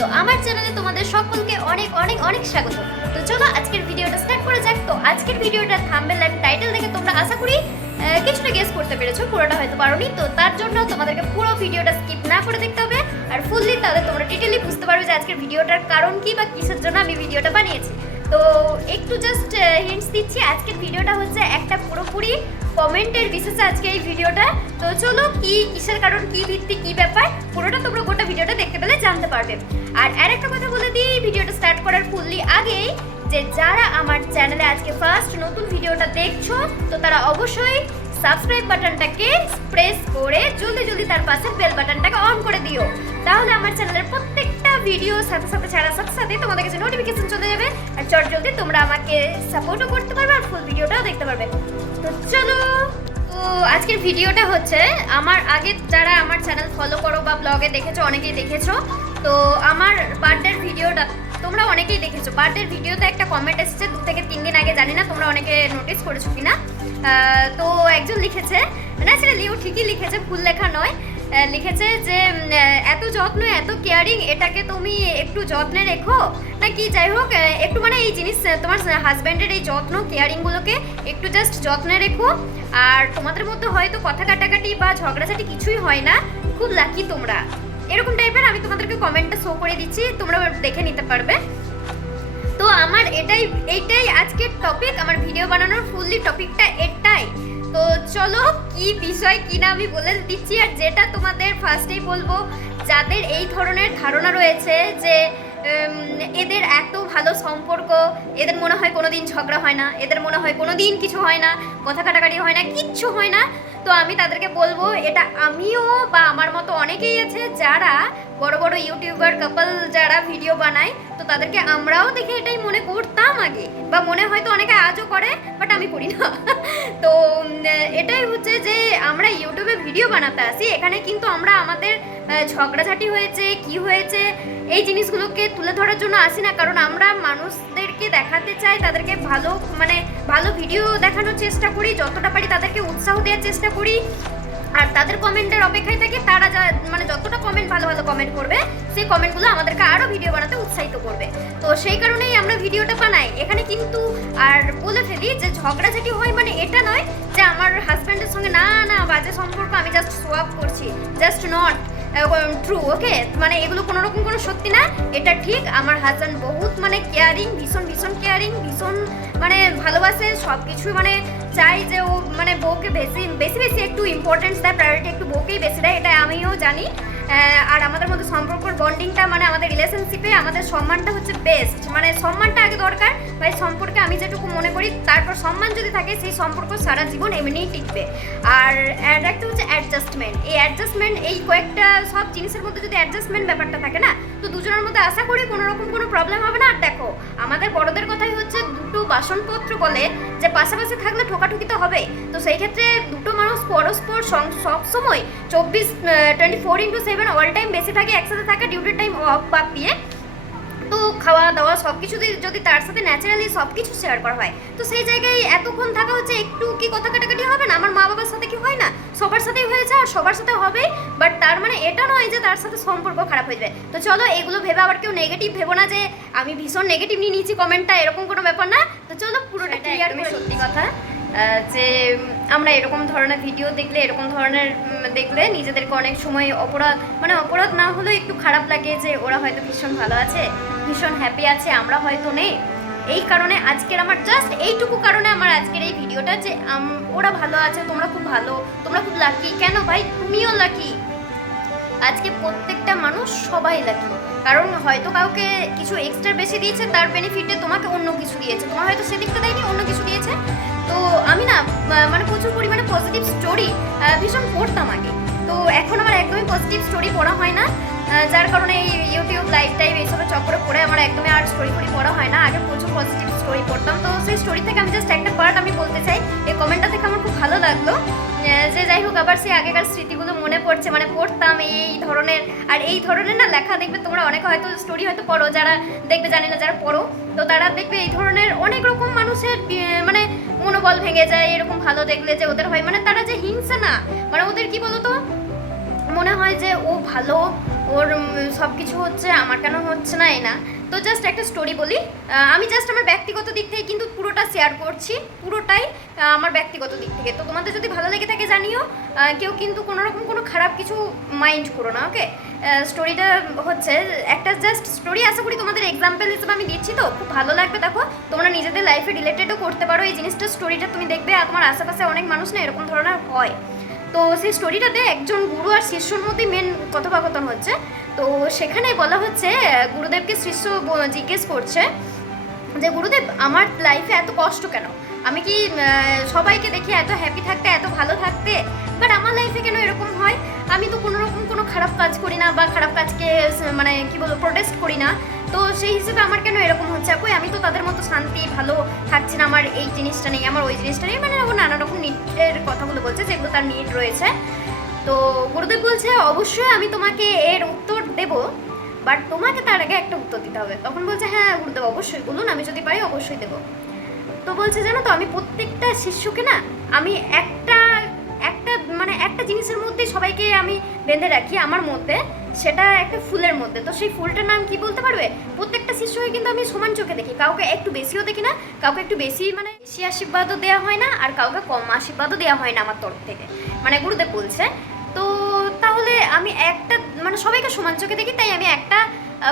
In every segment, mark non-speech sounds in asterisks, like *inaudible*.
তো আমার চ্যানেলে তোমাদের সকলকে অনেক অনেক অনেক স্বাগত। তো চলো আজকের ভিডিওটা স্টার্ট করা যাক। তো আজকের ভিডিওটা থাম্বেল অ্যান্ড টাইটেল দেখে তোমরা আশা করি কিছুটা গেস করতে পেরেছ, পুরোটা হয়তো পারোনি। তো তার জন্য তোমাদেরকে পুরো ভিডিওটা স্কিপ না করে দেখতে হবে। আর ফুললি তাহলে তোমরা ডিটেলি বুঝতে পারবে যে আজকের ভিডিওটার কারণ কি বা কিসের জন্য আমি ভিডিওটা বানিয়েছি। তো একটু জাস্ট হিন্টস দিচ্ছি। আজকের ভিডিওটা হচ্ছে একটা পুরোপুরি কমেন্টের বিশেষে আজকে এই ভিডিওটা। তো চলো কি, কিসের কারণ, কি ভিত্তি, কি ব্যাপার, পুরোটা তোমরা ভিডিওটা দেখতে পেলে জানতে পারবে আর আরেকটা কথা বলে দিই ভিডিওটা স্টার্ট করার ফুললি আগেই যে যারা আমার চ্যানেলে আজকে ফার্স্ট নতুন ভিডিওটা দেখছ, তো তারা অবশ্যই সাবস্ক্রাইব বাটনটাকে প্রেস করে জলদি জলদি তার পাশে বেল বাটনটাকে অন করে দিও। তাহলে আমার চ্যানেলের প্রত্যেকটা ভিডিও সাথে সাথে ছাড়ার সাথে সাথে তোমাদের কাছে নোটিফিকেশন চলে যাবে আর চট জলদি তোমরা আমাকে সাপোর্টও করতে পারবে আর ফুল ভিডিওটাও দেখতে পারবে। তো চলো আজকের ভিডিওটা হচ্ছে, আমার আগে যারা আমার চ্যানেল ফলো করো বা ব্লগে দেখেছ, অনেকেই দেখেছ। তো আমার বার্থডের ভিডিওটা, তোমরা অনেকেই দেখেছ। বার্থডের ভিডিওতে একটা কমেন্ট এসেছে, দু থেকে তিন দিন আগে, জানি না তোমরা অনেকে নোটিস করেছ কিনা। তো একজন লিখেছে ন্যাচারালি ও ঠিকই লিখেছে ফুল লেখা নয়। লিখেছে যে এত যত্ন, এত কেয়ারিং এটাকে তুমি একটু যত্নে রেখো। না কি, যাই হোক একটু মানে এই জিনিস তোমার হাজব্যান্ডের এই যত্ন কেয়ারিংগুলোকে একটু জাস্ট যত্নে রেখো। আর তোমাদের মধ্যে হয়তো কথা কাটাকাটি বা ঝগড়াঝাটি কিছুই হয় না। খুব লাকি তোমরা। এরকম টাইপের আমি তোমাদেরকে কমেন্টটা শো করে দিচ্ছি তোমরা দেখে নিতে পারবে। তো আমার এটাই এইটাই আজকের টপিক আমার ভিডিও বানানোর ফুললি টপিকটা এটাই। তো চলো, কি বিষয়, কি না আমি বলে দিচ্ছি, আর যেটা তোমাদের ফার্স্টেই বলব, যাদের এই ধরনের ধারণা রয়েছে যে এদের এত ভালো সম্পর্ক, এদের মনে হয় কোনো দিন ঝগড়া হয় না, এদের মনে হয় কোনো দিন কিছু হয় না, কথা কাটাকাটি হয় না, কিচ্ছু হয় না, তো আমি তাদেরকে বলব, এটা আমিও বা আমার মতো অনেকেই আছে যারা বড় বড় ইউটিউবার কাপল যারা ভিডিও বানায়, তো তাদেরকে আমরাও দেখে এটাই মনে করতাম আগে, বা মনে হয়তো অনেকে আজও করে বাট আমি করি না। *laughs* তো এটাই হচ্ছে যে আমরা ইউটিউবে ভিডিও বানাতে আসি। এখানে কিন্তু আমরা আমাদের ঝগড়াঝাটি হয়েছে, কি হয়েছে, এই জিনিসগুলোকে তুলে ধরার জন্য আসি না। কারণ আমরা মানুষদেরকে দেখাতে চাই, তাদেরকে ভালো মানে ভালো ভিডিও দেখানোর চেষ্টা করি, যতটা পারি তাদেরকে উৎসাহ দেওয়ার চেষ্টা করি। আর তাদের কমেন্টের অপেক্ষায় থাকে, তারা যা মানে যতটা ভালো ভালো কমেন্ট করবে। সেই কমেন্টগুলো আমাদেরকে আরও ভিডিও বানাতে উৎসাহিত করবে। তো সেই কারণেই আমরা ভিডিওটা বানাই। এখানে কিন্তু আর বলে ফেলি যে ঝগড়াঝাটি হয় মানে এটা নয় যে আমার হাজব্যান্ডের সঙ্গে, না না, বাজে সম্পর্ক, আমি জাস্ট সোয়াপ করছি। জাস্ট নট ট্রু ওকে মানে এগুলো কোনো রকম কোনো সত্যি না। এটা ঠিক, আমার হাজব্যান্ড বহুত মানে কেয়ারিং ভীষণ ভীষণ কেয়ারিং ভীষণ মানে ভালোবাসে। সব কিছুই মানে চাই যে ও মানে বউকে বেশি বেশি বেশি একটু ইম্পর্টেন্স দেয় প্রায়োরিটি একটু বউকেই বেশি দেয়, এটা আমিও জানি। আর আমাদের মধ্যে সম্পর্কর বন্ডিংটা মানে আমাদের রিলেশনশিপে আমাদের সম্মানটা হচ্ছে বেস্ট মানে সম্মানটা আগে দরকার ভাই সম্পর্কে আমি যেটুকু মনে করি, তারপর সম্মান যদি থাকে, সেই সম্পর্ক সারা জীবন এমনিই টিকবে। আর একটা হচ্ছে অ্যাডজাস্টমেন্ট এই অ্যাডজাস্টমেন্ট এই কয়েকটা সব জিনিসের মধ্যে যদি অ্যাডজাস্টমেন্ট ব্যাপারটা থাকে না, তো দুজনের মধ্যে আশা করি কোনো রকম কোনো প্রবলেম হবে না। আর দেখো, আমাদের বড়দের কথাই হচ্ছে দুটো বাসনপত্র বলে, যে পাশাপাশি থাকলে ঠোকাঠুকি তো হবে তো সেই ক্ষেত্রে দুটো মানুষ পরস্পর সং- সব সময় চব্বিশ twenty four into seven all time বেশি থাকে একসাথে থাকে ডিউটির টাইম অফ বাদ দিয়ে। তো খাওয়া দাওয়া সব কিছু যদি তার সাথে ন্যাচারালি সব কিছু শেয়ার করা হয় তো সেই জায়গায় এতক্ষণ থাকা হচ্ছে একটু কি কথা কাটাকাটি হবে না? আমার মা বাবার সাথে কি হয় না? সবার সাথেই হয়েছে আর সবার সাথে হবে বাট তার মানে এটা নয় যে তার সাথে সম্পর্ক খারাপ হয়ে যাবে। তো চলো এগুলো ভেবে আবার কেউ নেগেটিভ ভেবো না যে আমি ভীষণ নেগেটিভ নিয়ে নিয়েছি কমেন্টটা এরকম কোনো ব্যাপার না। তো চলো পুরোটা ক্লিয়ার সত্যি কথা যে আমরা এরকম ধরনের ভিডিও দেখলে, এরকম ধরনের দেখলে নিজেদেরকে অনেক সময় অপরাধ মানে অপরাধ না হলেও একটু খারাপ লাগে যে, ওরা হয়তো ভীষণ ভালো আছে, ভীষণ হ্যাপি আছে, আমরা হয়তো নেই। এই কারণে আজকের আমার জাস্ট এইটুকু কারণে আমার আজকের এই ভিডিওটা যে ওরা ভালো আছে, তোমরা খুব ভালো, তোমরা খুব লাকি কেন ভাই? তুমিও লাকি আজকে প্রত্যেকটা মানুষ সবাই লাকি কারণ হয়তো কাউকে কিছু এক্সট্রা বেশি দিয়েছে, তার বেনিফিটে তোমাকে অন্য কিছু দিয়েছে। তোমার হয়তো সেদিকটা দেয়নি, অন্য কিছু দিয়েছে। তো আমি না মানে প্রচুর পরিমাণে পজিটিভ স্টোরি ভীষণ পড়তাম আগে। তো এখন আমার একদমই পজিটিভ স্টোরি পড়া হয় না। যার কারণে এই ইউটিউব লাইভ টাইপ এইসবের চক্করে পড়ে আমার একদমই আর স্টোরি ফোরি পড়া হয় না। আগে প্রচুর পজিটিভ স্টোরি পড়তাম। তো সেই স্টোরি থেকে আমি জাস্ট একটা পার্ট আমি বলতে চাই, এই কমেন্টটা থেকে আমার খুব ভালো লাগল। যে যাই হোক, আবার সেই আগেকার স্মৃতিগুলো মনে পড়ছে মানে পড়তাম এই ধরনের। আর এই ধরনের না লেখা দেখবে তোমরা অনেকে হয়তো স্টোরি হয়তো পড়ো, যারা দেখবে জানি না যারা পড়ো, তো তারা দেখবে এই ধরনের অনেক রকম মানুষের মানে মনোবল ভেঙে যায়, এরকম ভালো দেখলে যে ওদের হয়। মানে তারা যে হিংসা না মানে ওদের কি বলতো? মনে হয় যে ও ভালো, ওর সব কিছু হচ্ছে, আমার কেন হচ্ছে না, এই না। তো জাস্ট একটা স্টোরি বলি। আমি জাস্ট আমার ব্যক্তিগত দিক থেকে কিন্তু পুরোটা শেয়ার করছি। পুরোটাই আমার ব্যক্তিগত দিক থেকে। তো তোমাদের যদি ভালো লেগে থাকে জানিও কেউ কিন্তু কোনো রকম কোনো খারাপ কিছু মাইন্ড করো না ওকে স্টোরিটা হচ্ছে, একটা জাস্ট স্টোরি আশা করি তোমাদের এক্সাম্পল হিসেবে আমি দিচ্ছি তো। খুব ভালো লাগবে, দেখো। তোমরা নিজেদের লাইফে রিলেটেডও করতে পারো। এই জিনিসটা স্টোরিটা তুমি দেখবে তোমার আশেপাশে অনেক মানুষ না এরকম ধরনের হয়। তো সেই স্টোরিটাতে একজন গুরু আর শিষ্যর মধ্যেই মেন কথোপকথন হচ্ছে। তো সেখানে বলা হচ্ছে, গুরুদেবকে শিষ্য জিজ্ঞেস করছে যে, গুরুদেব, আমার লাইফে এত কষ্ট কেন? আমি কি সবাইকে দেখি এত হ্যাপি থাকতে, এত ভালো থাকতে? বাট আমার লাইফে কেন এরকম হয়? আমি তো কোনো রকম কোনো খারাপ কাজ করি না বা খারাপ কাজকে মানে কি বলব প্রোটেস্ট করি না। তো সেই হিসেবে আমার কেন এরকম হচ্ছে? কই, আমি তো তাদের মতো শান্তি, ভালো থাকছি না। আমার এই জিনিসটা নেই, আমার ওই জিনিসটা নেই। মানে ও নানা রকম নিটের কথাগুলো বলছে, যেগুলো তার নিট রয়েছে। তো গুরুদেব বলছে, অবশ্যই আমি তোমাকে এর দেব বাট তোমাকে তার আগে একটা উত্তর দিতে হবে। তখন বলছে হ্যাঁ গুরুদেব অবশ্যই বলুন, আমি যদি পারি অবশ্যই দেবো। তো বলছে, জানো তো, আমি প্রত্যেকটা শিষ্যকে না, আমি একটা একটা মানে একটা জিনিসের মধ্যে সবাইকে আমি বেঁধে রাখি, আমার মধ্যে, সেটা একটা ফুলের মধ্যে। তো সেই ফুলটার নাম কি বলতে পারবে? প্রত্যেকটা শিষ্যকে কিন্তু আমি সমান চোখে দেখি, কাউকে একটু বেশিও দেখি না, কাউকে একটু বেশি মানে বেশি আশীর্বাদও দেওয়া হয় না, আর কাউকে কম আশীর্বাদও দেওয়া হয় না আমার তরফ থেকে। মানে গুরুদেব বলছে, তো তাহলে আমি একটা মানে সবাইকে সমান চোখে দেখি, তাই আমি একটা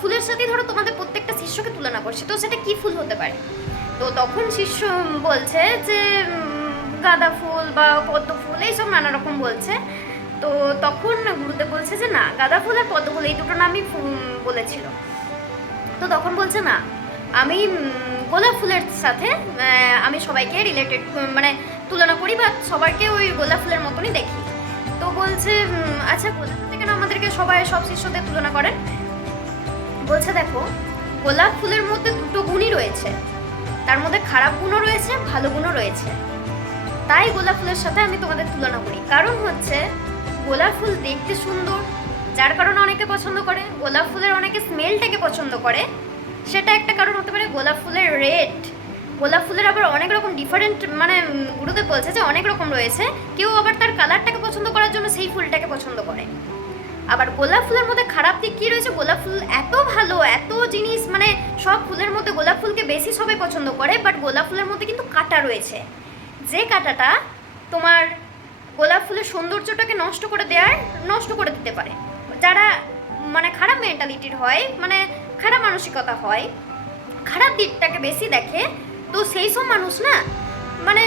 ফুলের সাথে ধরো তোমাদের প্রত্যেকটা শিষ্যকে তুলনা করছি। তো সেটা কি ফুল হতে পারে? তো তখন শিষ্য বলছে যে গাঁদা ফুল বা পদ্ম ফুল, এইসব নানা রকম বলছে। তো তখন গুরুদেব বলছে যে, না, গাঁদা ফুল আর পদ্ম ফুল, এই দুটো নামই বলেছিল। তো তখন বলছে, না, আমি গোলাপ ফুলের সাথে আমি সবাইকে রিলেটেড মানে তুলনা করি বা সবাইকে ওই গোলাপ ফুলের মতনই দেখি। তো বলছে আচ্ছা গোলাপ ফুল কেন আমাদেরকে সবাই সব শিষ্যদের তুলনা করেন? বলছে, দেখো, গোলাপ ফুলের মধ্যে দুটো গুণই রয়েছে। তার মধ্যে খারাপ গুণও রয়েছে, ভালো গুণও রয়েছে। তাই গোলাপ ফুলের সাথে আমি তোমাদের তুলনা করি। কারণ হচ্ছে, গোলাপ ফুল দেখতে সুন্দর, যার কারণে অনেকে পছন্দ করে। গোলাপ ফুলের অনেকে স্মেলটাকে পছন্দ করে। সেটা একটা কারণ হতে পারে গোলাপ ফুলের রেড গোলাপ ফুলের আবার অনেক রকম ডিফারেন্ট মানে গুরুদেব বলছে যে অনেক রকম রয়েছে। কেউ আবার তার কালারটাকে পছন্দ করার জন্য সেই ফুলটাকে পছন্দ করে। আবার গোলাপ ফুলের মধ্যে খারাপ দিক কী রয়েছে? গোলাপ ফুল এত ভালো, এত জিনিস মানে সব ফুলের মধ্যে গোলাপ ফুলকে বেশি সবাই পছন্দ করে বাট গোলাপ ফুলের মধ্যে কিন্তু কাটা রয়েছে। যে কাঁটাটা তোমার গোলাপ ফুলের সৌন্দর্যটাকে নষ্ট করে দেওয়ার নষ্ট করে দিতে পারে। যারা মানে খারাপ মেন্টালিটির হয় মানে খারাপ মানসিকতা হয়, খারাপ দিকটাকে বেশি দেখে তো সেই সব মানুষ না? মানে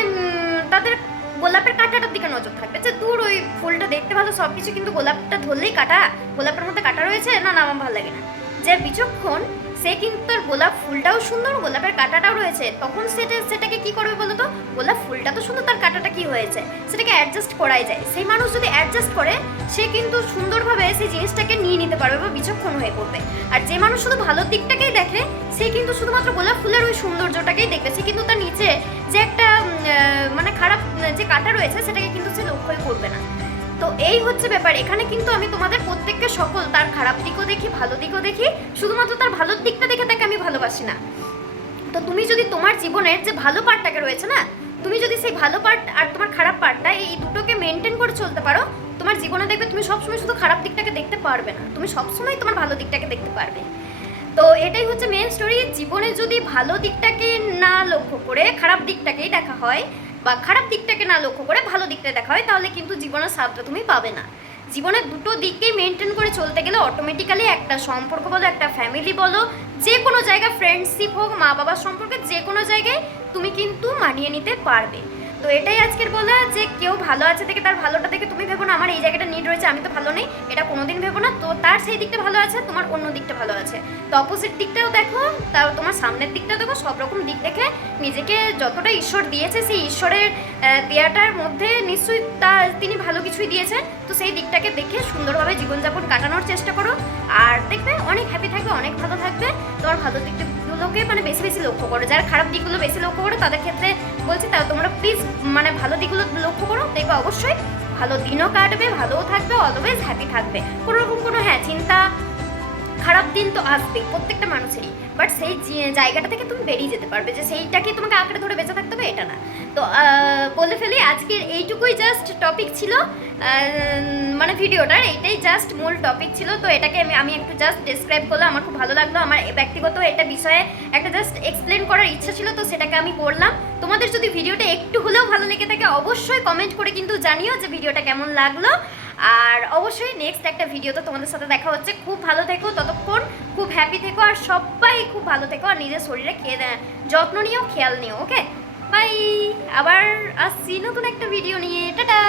তাদের গোলাপের কাঁটাটার দিকে নজর থাকবে। যে দূর ওই ফুলটা দেখতে ভালো সব কিছু কিন্তু গোলাপটা ধরলেই কাটা, গোলাপের মধ্যে কাটা রয়েছে? না না, আমার ভালো লাগে না। যে বিচক্ষণ সে কিন্তু তার গোলাপ ফুলটাও সুন্দর, গোলাপের কাঁটাটাও রয়েছে। তখন সেটা, সেটাকে কি করবে বলো তো? গোলাপ ফুলটা তো সুন্দর, তার কাঁটাটা কি হয়েছে? সেটাকে অ্যাডজাস্ট করাই যায়। সেই মানুষ যদি অ্যাডজাস্ট করে, সে কিন্তু সুন্দরভাবে সেই জিনিসটাকে নিয়ে নিতে পারবে বা বিচক্ষণ হয়ে পড়বে। আর যে মানুষ শুধু ভালো দিকটাকেই দেখে, সে কিন্তু শুধুমাত্র গোলাপ ফুলের ওই সৌন্দর্যটাকেই দেখবে। সে কিন্তু তার নিচে যে একটা মানে খারাপ, যে কাঁটা রয়েছে, সেটাকে কিন্তু সে লক্ষ্যই করবে না। তো এই হচ্ছে ব্যাপার। এখানে কিন্তু আমি তোমাদের প্রত্যেককে সকল তার খারাপ দিকও দেখি, ভালো দিকও দেখি, শুধুমাত্র তার ভালো দিকটা দেখে তাকে আমি ভালোবাসি না। তো তুমি যদি তোমার জীবনের যে ভালো পার্টটাকে রয়েছে না, তুমি যদি সেই ভালো পার্ট আর তোমার খারাপ পার্টটা এই দুটোকে মেনটেন করে চলতে পারো, তোমার জীবনে দেখবে তুমি সবসময় শুধু খারাপ দিকটাকে দেখতে পারবে না। তুমি সবসময় তোমার ভালো দিকটাকে দেখতে পারবে। তো এটাই হচ্ছে মেন স্টোরি জীবনে যদি ভালো দিকটাকে না লক্ষ্য করে খারাপ দিকটাকেই দেখা হয় বা খারাপ দিকটাকে না লক্ষ্য করে ভালো দিকটা দেখা হয়, তাহলে কিন্তু জীবনের স্বাদটা তুমি পাবে না। জীবনের দুটো দিককেই মেনটেন করে চলতে গেলে অটোমেটিক্যালি একটা সম্পর্ক বলো, একটা ফ্যামিলি বলো, যে কোনো জায়গায় ফ্রেন্ডশিপ হোক মা বাবার সম্পর্কে যে কোনো জায়গায় তুমি কিন্তু মানিয়ে নিতে পারবে। তো এটাই আজকের বলা যে কেউ ভালো আছে দেখে তার ভালোটা দেখে তুমি ভেবো না, আমার এই জায়গাটা নিড রয়েছে, আমি তো ভালো নেই, এটা কোনোদিন ভেবো না। তো তার সেই দিকটা ভালো আছে, তোমার অন্য দিকটা ভালো আছে। তো অপোজিট দিকটাও দেখো তাও তোমার সামনের দিকটা দেখো, সব রকম দিক দেখে নিজেকে যতটা ঈশ্বর দিয়েছে, সেই ঈশ্বরের দেয়াটার মধ্যে নিশ্চয়ই তা তিনি ভালো কিছুই দিয়েছেন। তো সেই দিকটাকে দেখে সুন্দরভাবে জীবনযাপন কাটানোর চেষ্টা করো। আর দেখবে অনেক হ্যাপি থাকবে, অনেক ভালো থাকবে, তোমার ভালো দিকগুলোকে মানে বেশি বেশি লক্ষ্য করো। যারা খারাপ দিকগুলো বেশি লক্ষ্য করো, তাদের ক্ষেত্রে বলছি তাও তোমরা প্লিজ মানে ভালো দিকগুলো লক্ষ্য করো। দেখবে অবশ্যই ভালো দিনও কাটবে, ভালোও থাকবে অলওয়েজ হ্যাপি থাকবে। কোনো রকম কোনো হ্যাঁ চিন্তা, খারাপ দিন তো আসবেই, প্রত্যেকটা মানুষেরই। বাট সেই জায়গাটা থেকে তুমি বেরিয়ে যেতে পারবে যে সেইটাকে তোমাকে আঁকড়ে ধরে বেঁচে থাকতে হবে, এটা না। তো বলে ফেলি, আজকের এইটুকুই জাস্ট টপিক ছিল। মানে ভিডিওটার, এইটাই জাস্ট মূল টপিক ছিল। তো এটাকে আমি আমি একটু জাস্ট ডিসক্রাইব করলাম। আমার খুব ভালো লাগল। আমার ব্যক্তিগত এটা বিষয়ে একটা জাস্ট এক্সপ্লেন করার ইচ্ছা ছিল। তো সেটাকে আমি করলাম। তোমাদের যদি ভিডিওটা একটু হলেও ভালো লেগে থাকে, অবশ্যই কমেন্ট করে কিন্তু জানিও যে ভিডিওটা কেমন লাগল। আর অবশ্যই নেক্সট একটা ভিডিওতে তোমাদের সাথে দেখা হচ্ছে। খুব ভালো থেকো, ততক্ষণ খুব হ্যাপি থেকো আর সবাই খুব ভালো থেকো আর নিজের শরীরে খেয়ে যত্ন নিও, খেয়াল নিও ওকে বাই আবার আসছি নতুন একটা ভিডিও নিয়ে। টাটা